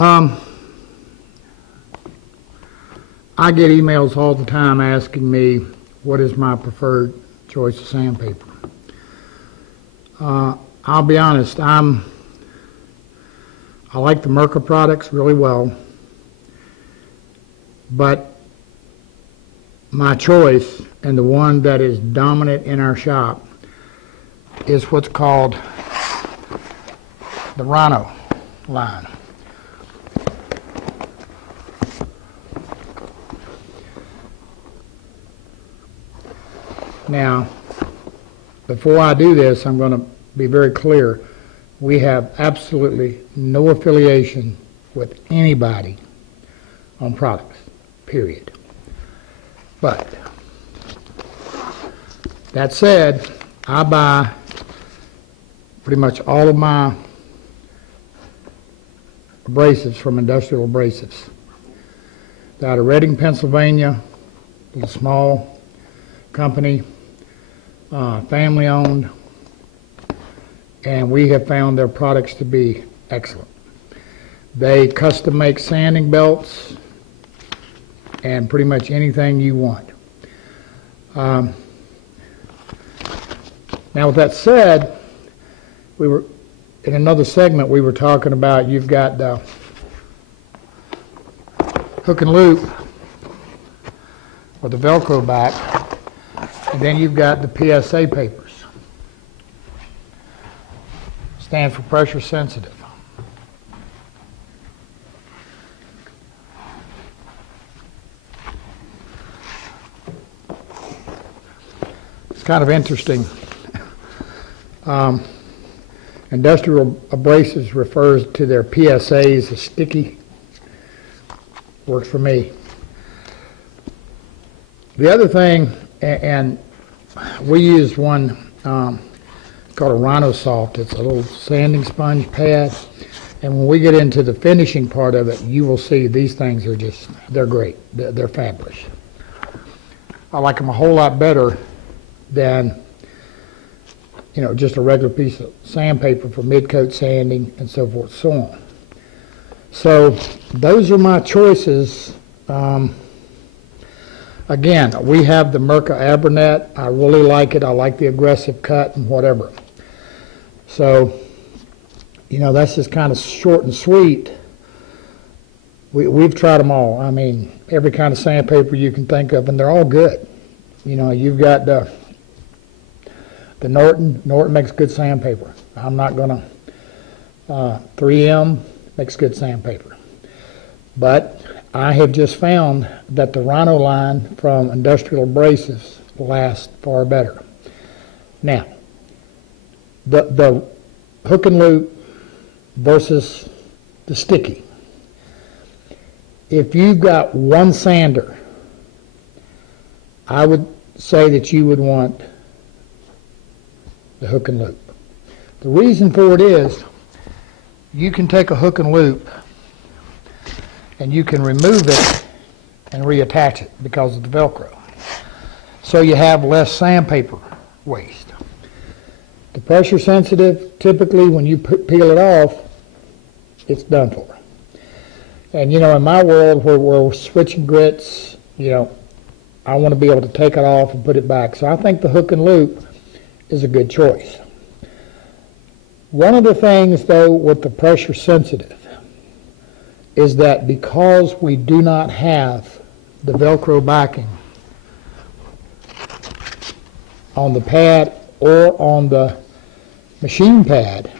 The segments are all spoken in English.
I get emails all the time asking me what is my preferred choice of sandpaper. I'll be honest, I like the Merca products really well, but my choice, and the one that is dominant in our shop, is what's called the Rhino line. Now, before I do this, I'm going to be very clear. We have absolutely no affiliation with anybody on products, period. But that said, I buy pretty much all of my abrasives from Industrial Abrasives. They're out of Reading, Pennsylvania, a small company, family owned, and we have found their products to be excellent. They custom make sanding belts and pretty much anything you want. Now with that said, we were in another segment, we were talking about, you've got the hook and loop with the Velcro back, and then you've got the PSA papers. Stands for pressure sensitive. It's kind of interesting. Industrial Abrasives refers to their PSAs as sticky. Works for me. The other thing, and we use one called a Rhino Soft. It's a little sanding sponge pad, and when we get into the finishing part of it, you will see these things are just, they're great. They're fabulous. I like them a whole lot better than, you know, just a regular piece of sandpaper for mid-coat sanding and so forth, so on. So those are my choices. Again, we have the Merca Abernet. I really like it. I like the aggressive cut and whatever. So, you know, that's just kind of short and sweet. We've tried them all. I mean, every kind of sandpaper you can think of, and they're all good. You know, you've got the Norton. Norton makes good sandpaper. I'm not going to. 3M makes good sandpaper. But I have just found that the Rhino line from Industrial Abrasives lasts far better. Now, the hook and loop versus the sticky. If you've got one sander, I would say that you would want the hook and loop. The reason for it is you can take a hook and loop and you can remove it and reattach it because of the Velcro. So you have less sandpaper waste. The pressure sensitive, typically when you peel it off, it's done for. And you know, in my world where we're switching grits, you know, I want to be able to take it off and put it back. So I think the hook and loop is a good choice. One of the things though with the pressure sensitive is that because we do not have the Velcro backing on the pad or on the machine pad,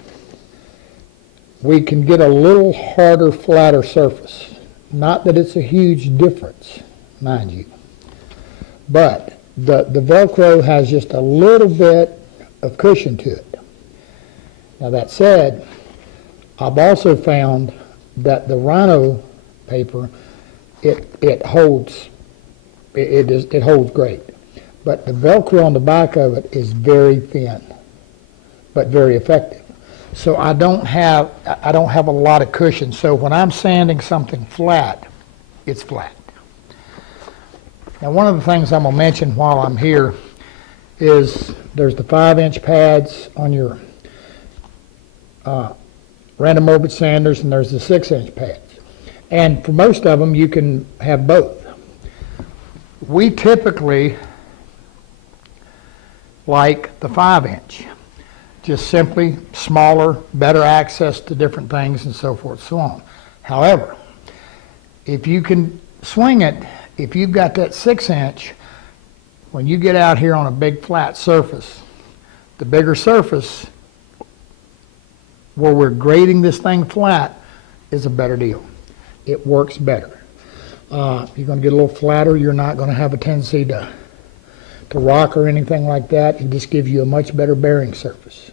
we can get a little harder, flatter surface. Not that it's a huge difference, mind you, but the Velcro has just a little bit of cushion to it. Now that said, I've also found that the Rhino paper, it holds great, but the Velcro on the back of it is very thin, but very effective. So I don't have a lot of cushion. So when I'm sanding something flat, it's flat. Now one of the things I'm going to mention while I'm here is there's the 5-inch pads on your random orbit sanders, and there's the 6-inch pads. And for most of them, you can have both. We typically like the 5-inch. Just simply smaller, better access to different things, and so forth, so on. However, if you can swing it, if you've got that 6-inch, when you get out here on a big flat surface, the bigger surface where we're grading this thing flat is a better deal. It works better. You're going to get a little flatter. You're not going to have a tendency to rock or anything like that. It just gives you a much better bearing surface.